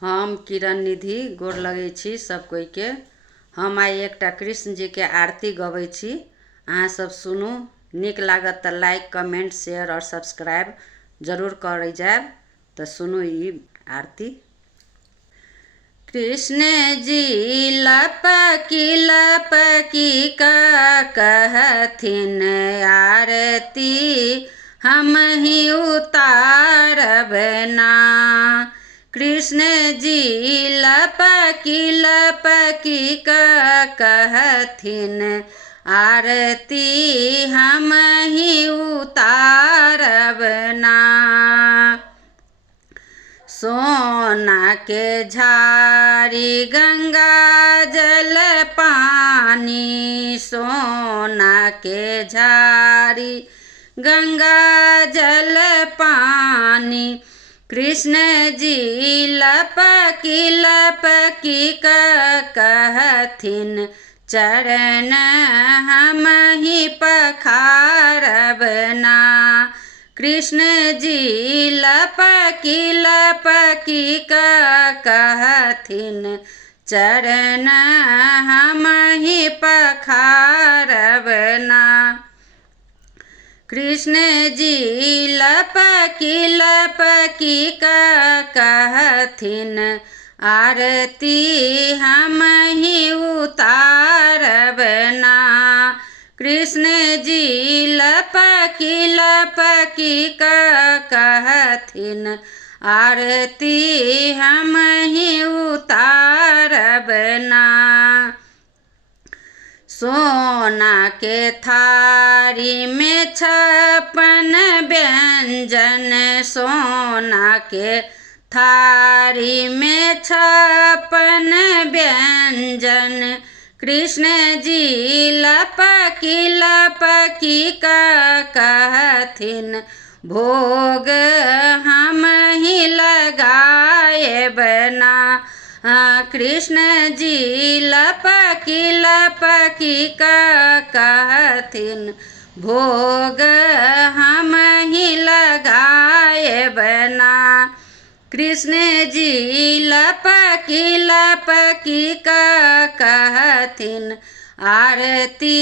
हम किरण निधि गोर लगै छी सब कोई के। हम आई एकटा कृष्ण जी के आरती गबै छी। अहाँ सब सुनू, नीक लागत तो लाइक कमेंट शेयर और सब्सक्राइब जरूर करे जाब। तो सुनू ई आरती। कृष्ण जी लपकी का कहथिन आरती, हम ही उतारब ना। कृष्ण जी लपकी का कहथिन आरती, हम ही उतारब ना। सोना के झारी गंगा जल पानी, सोना के झारी गंगा जल पानी। कृष्ण जी लपकी का कहथिन चरण, हम ही पखारब ना। कृष्ण जी लपकी का कहथिन चरण, हम ही पखारब ना। कृष्ण जी लपकी का कहथिन आरती, हम ही उतारब ना। कृष्ण जी लपकी का कहथिन आरती, हम ही उतारब ना। सोना के थारी में 56 व्यंजन, सोना के थारी में 56 व्यंजन। कृष्ण जी लपकी का कहथिन भोग, हम ही लगाएब ना। कृष्ण जी लपकी का कहथिन भोग, हम ही लगाएब ना। कृष्ण जी लपकी का कहथिन आरती,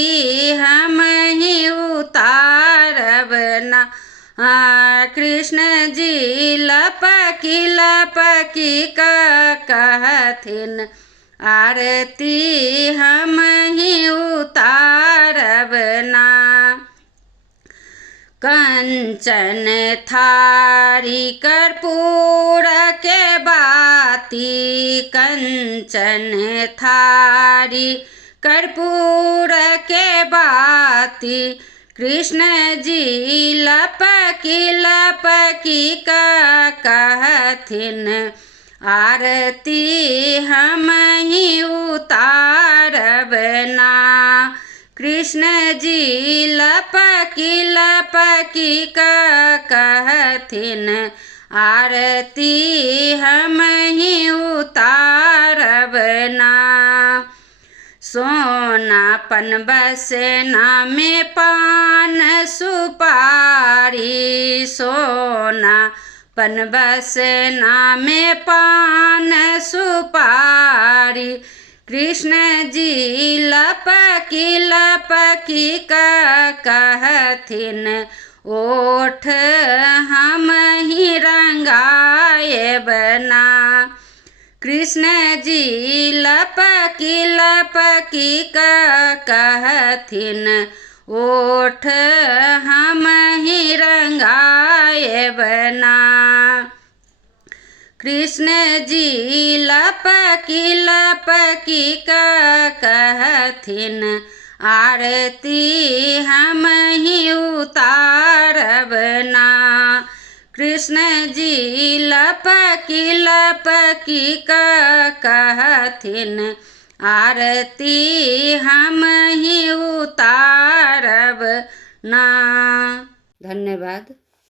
हम ही उतारब ना। कृष्ण जी लपकी का कहथिन आरती, हम ही उतारब ना। कंचन थारी कर्पूर के बाती, कंचन थारी कर्पूर के बाती। कृष्ण जी लपकी का कहथिन आरती, हम ही उतारब ना। कृष्ण जी लपकी का कहथिन आरती, हम ही उतारब ना। सोना पन बसना में पान सुपारी, सोना पन बसना में पान सुपारी। कृष्ण जी लपकी का कहथिन ओठ, हम ही रंगाएब ना। कृष्ण जी लपकी का कहथिन ओठ, हम ही रंगाएब ना। कृष्ण जी लपकी का कहथिन आरती, हम ही उतारब ना। कृष्ण जी लपकी का कहथिन आरती, हम ही उतारब ना। धन्यवाद।